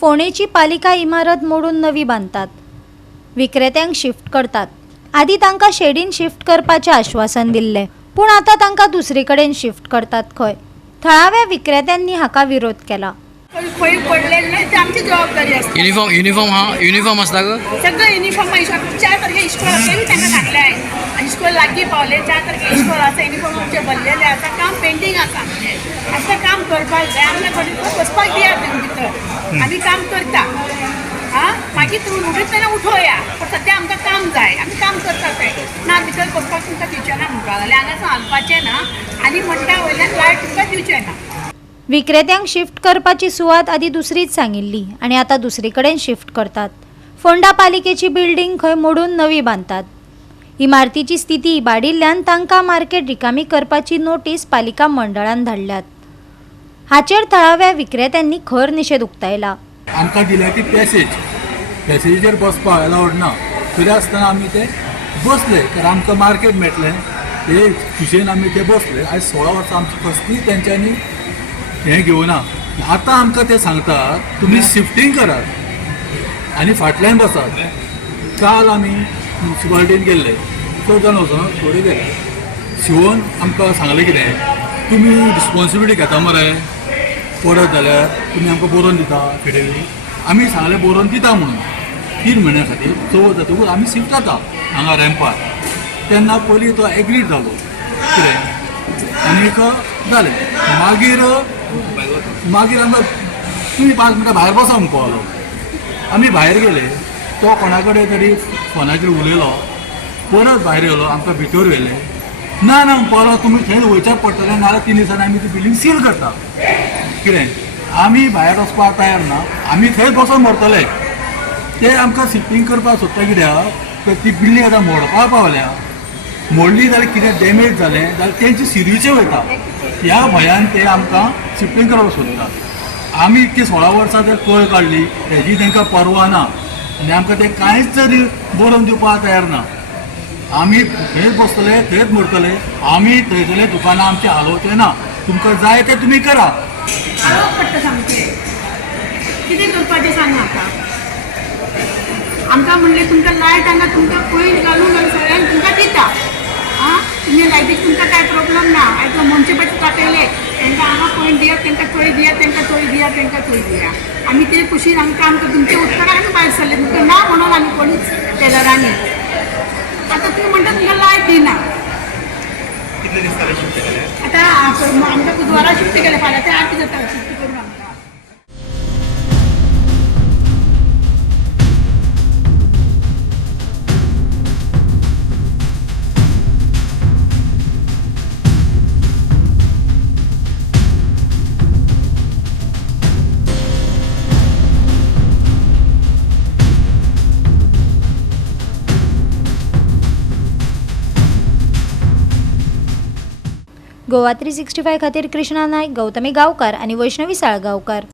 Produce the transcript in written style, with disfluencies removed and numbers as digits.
फोणेची पालिका इमारत मोडून नवी बांधतात. विक्रेत्यांक शिफ्ट करतात. आधी तांकां शेडीन शिफ्ट करपाचें आश्वासन दिल्लें, पूण आतां तांकां दुसरे कडेन शिफ्ट करतात खंय. थळाव्या विक्रेत्यांनी हाका विरोध केला. खंय पडलेले नाही ते आमची जबाबदारी असते. युनिफॉर्म असता ग सगळं युनिफॉर्म 4 तारखे इस्कॉल असे त्यांना सांगले आहे. इस्कॉल लागीं पावले 4 तारखे इस्कॉल आसा. युनिफॉर्म आमचे भरलेले आसा. काम पेंटींग आसा. असं काम करपाक जाय. आमच्या कडेन वचपाक दिया तुम्ही भितर. आम्ही काम करता. मागीर तुम्ही उठयतना उठोया. पण सध्या आमकां काम जाय. आमी काम करता ते ना भितर बसपाक तुमकां दिवचें ना म्हणटा जाल्यार हांगासर हालपाचें ना आनी म्हणटा वयल्यान लायट तुमकां दिवचें ना. विक्रेत्यांक शिफ्ट करपाची सुवात आधी दुसरीच सांगिल्ली आणि आता दुसरी कडेन शिफ्ट करतात. फोंडा पालिकेची बिल्डींग खंय मोडून नवी बांधतात. इमारतीची स्थिती इबाडिल्ल्यान तांकां मार्केट रिकामी करपाची नोटीस पालिका मंडळान धाडल्यात. हाचेर थळाव्या विक्रेत्यांनी खर निशेध उक्तायला. आमकां दिल्या ती पॅसेजीचेर बसपाक अलावड ना. तरी आसतना आमी ते बसले तर आमकां मार्केट मेळटलें हे खुशेन आमी ते बसले. आयज 16 वर्सां आमची कसलीय तेंच्यांनी हें घेवना. आतां आमकां ते सांगतात तुमी शिफ्टींग करात आनी फाटल्यान बसात. काल आमी म्युन्सिपालिटीन गेल्ले 14 जाण वचून थोडे गेले. शिवोन आमकां सांगलें कितें तुमी रिस्पॉन्सिबिलिटी घेता मरे परत जाल्यार तुमी आमकां बरोवन दिता फिडेली. आमी सांगलें बरोवन दिता म्हणून 3 म्हयन्या खातीर. जातकूच आमी शिफ्ट जाता हांगा रॅम्पार. तेन्ना पयलीं तो एग्रीड जालो कितें आनीक जालें. मागीर आमकां तुमी 5 मिनटां भायर बसा म्हणून पळयलो. आमी भायर गेले. तो कोणा कडेन तरी फोनाचेर उलयलो. परत भायर येयलो आमकां भितर व्हेले. ना पळयलो तुमी थंय वयचें पडटलें नाजाल्यार 3 दिसांनी आमी ती बिल्डींग सील करता. कितें आमी भायर वचपाक तयार ना. आमी थंय बसून मरतले. ते आमकां शिफ्टींग करपाक सोदता कित्याक तर ती बिल्डींग आतां मोडपाक पावल्या. मोडली जाल्यार कितें डॅमेज जालें जाल्यार तेंचे सिरीचे वयता. ह्या भंयान ते आमकां शिफ्टींग करपाक सोदतात. आमी इतकी 16 वर्सां जर कळ काडली हेजी तांकां पर्वा ना आनी आमकां ते कांयच तरी बरोवन दिवपाक तयार ना. आमी थंयच बसतले थंयच मरतले. आमी थंयसरले दुकानां आमचे हालोवचे ना. तुमकां जाय तें तुमी करा. हालोवप पडटा सामकें. कितें करपाचें सांग म्हाका. आमकां म्हणलें तुमकां लायट हांगा तुमकां पयस घालून सगळ्यांक तुमकां दिता. तुमी लायटीक तुमकां कांय प्रॉब्लम ना. आयज मुन्सिपालिटी दाखयले तांकां हांगा पॉयंट दिया तांकां थंय दिया तांकां थंय दिया तांकां थंय दिया. आमी ते कुशीन आमकां तुमचे उत्तरां आमी भायर सरले. तुमकां ना म्हणून आमी कोणीच टेलरांनी. आतां तुमी म्हणटा तुमकां लायट दिना. आतां आमकां बुधवारा शिफ्ट केले फाल्यां ते 8 जाता शिफ्ट करून आमकां. गोवा 365 खातीर कृष्णा नायक, गौतमी गांवकार आणि वैष्णवी साळगांवकार.